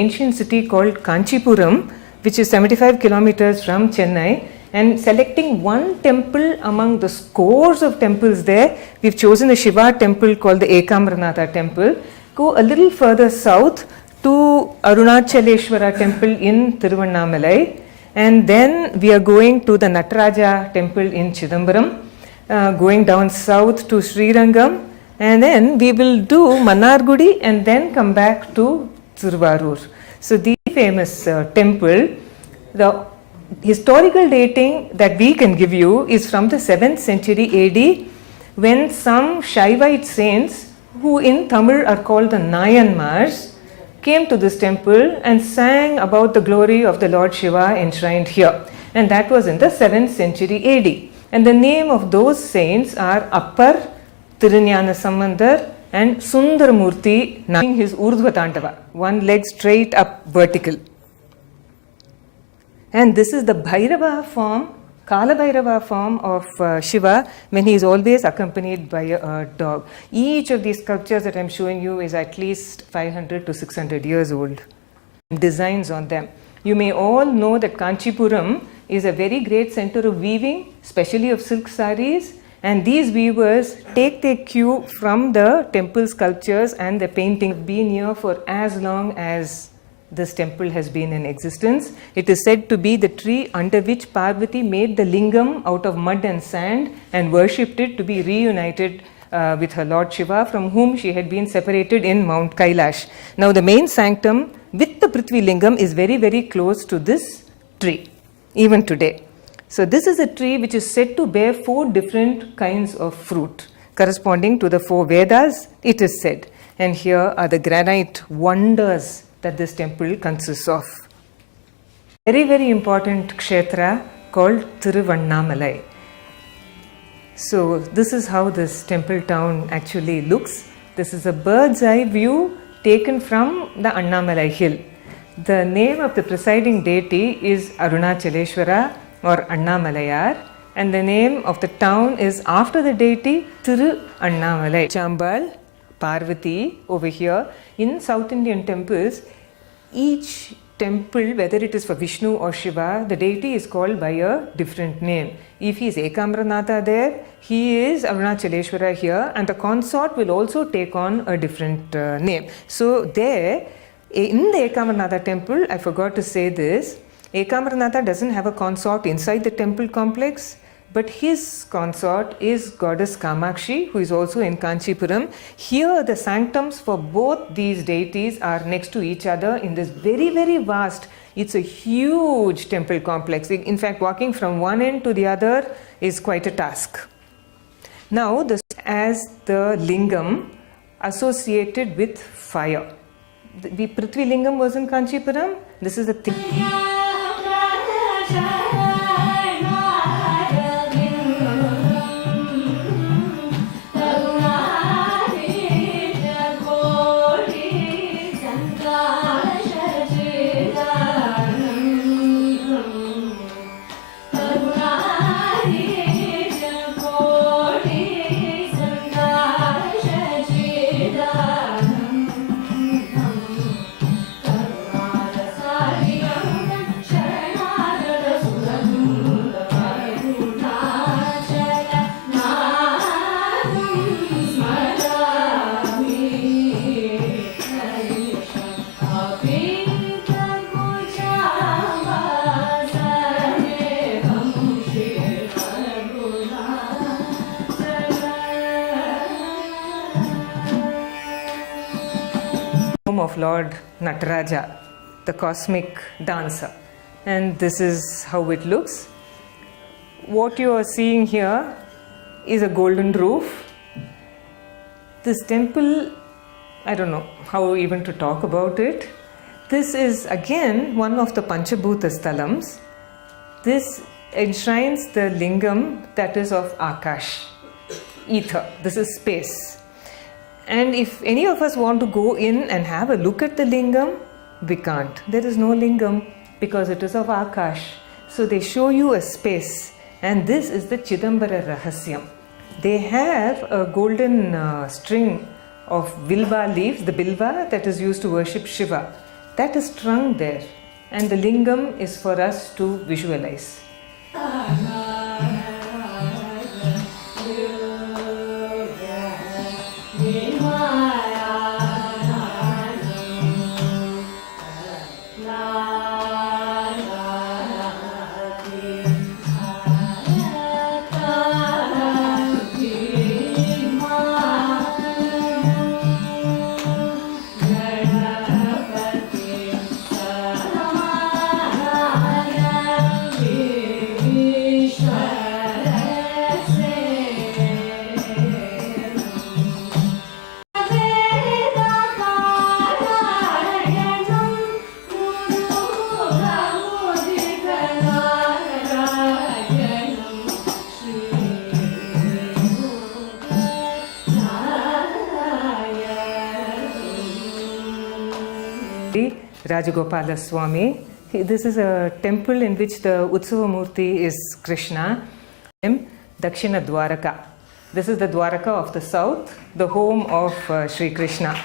ancient city called Kanchipuram, which is 75 kilometers from Chennai, and selecting one temple among the scores of temples there. We've chosen a Shiva temple called the Ekamranatha temple. Go a little further south to Arunachaleshwara temple in Tiruvannamalai, and then we are going to the Nataraja temple in Chidambaram, going down south to Srirangam, and then we will do Mannargudi and then come back to Thiruvarur. So the famous temple, the historical dating that we can give you is from the 7th century AD, when some Shaivite saints, who in Tamil are called the Nayanmars, came to this temple and sang about the glory of the Lord Shiva enshrined here. And that was in the 7th century AD. And the name of those saints are Appar, Tirunyana Sambandar, and Sundaramurti, doing his Urdhva Tandava, one leg straight up vertical. And this is the Bhairava form, Kala Bhairava form of Shiva, when he is always accompanied by a dog. Each of these sculptures that I am showing you is at least 500 to 600 years old. Designs on them. You may all know that Kanchipuram is a very great center of weaving, especially of silk saris. And these weavers take their cue from the temple sculptures and the painting. Been here for as long as this temple has been in existence. It is said to be the tree under which Parvati made the lingam out of mud and sand and worshipped it to be reunited with her Lord Shiva, from whom she had been separated in Mount Kailash. Now the main sanctum with the Prithvi lingam is very, very close to this tree, even today. So this is a tree which is said to bear 4 different kinds of fruit, corresponding to the 4 Vedas, it is said. And here are the granite wonders that this temple consists of. Very, very important Kshetra called Tiruvannamalai. So this is how this temple town actually looks. This is a bird's eye view taken from the Annamalai hill. The name of the presiding deity is Arunachaleshwara or Annamalayar, and the name of the town is after the deity Thiru Annamalai. Chambal, Parvati over here. In South Indian temples, each temple, whether it is for Vishnu or Shiva, the deity is called by a different name. If he is Ekamranatha there, he is Arunachaleshwara here, and the consort will also take on a different name. So there, in the Ekamranatha temple, I forgot to say this, Ekamranatha doesn't have a consort inside the temple complex, but his consort is goddess Kamakshi, who is also in Kanchipuram. Here the sanctums for both these deities are next to each other in this very, very vast, it's a huge temple complex. In fact, walking from one end to the other is quite a task. Now, this as the lingam associated with fire. The Prithvi lingam was in Kanchipuram. This is the thing. Of Lord Nataraja, the cosmic dancer, and this is how it looks. What you are seeing here is a golden roof. This temple, I don't know how even to talk about it. This is again one of the Panchabhuta Sthalams. This enshrines the lingam that is of Akash, ether. This is space. And if any of us want to go in and have a look at the lingam, we can't. There is no lingam because it is of Akash. So they show you a space, and this is the Chidambara Rahasyam. They have a golden string of bilva leaves, the bilva that is used to worship Shiva. that is strung there, and the lingam is for us to visualize. Rajagopala Swami. This is a temple in which the Utsava Murti is Krishna. Dakshina Dvaraka. This is the Dwaraka of the south, the home of Sri Krishna.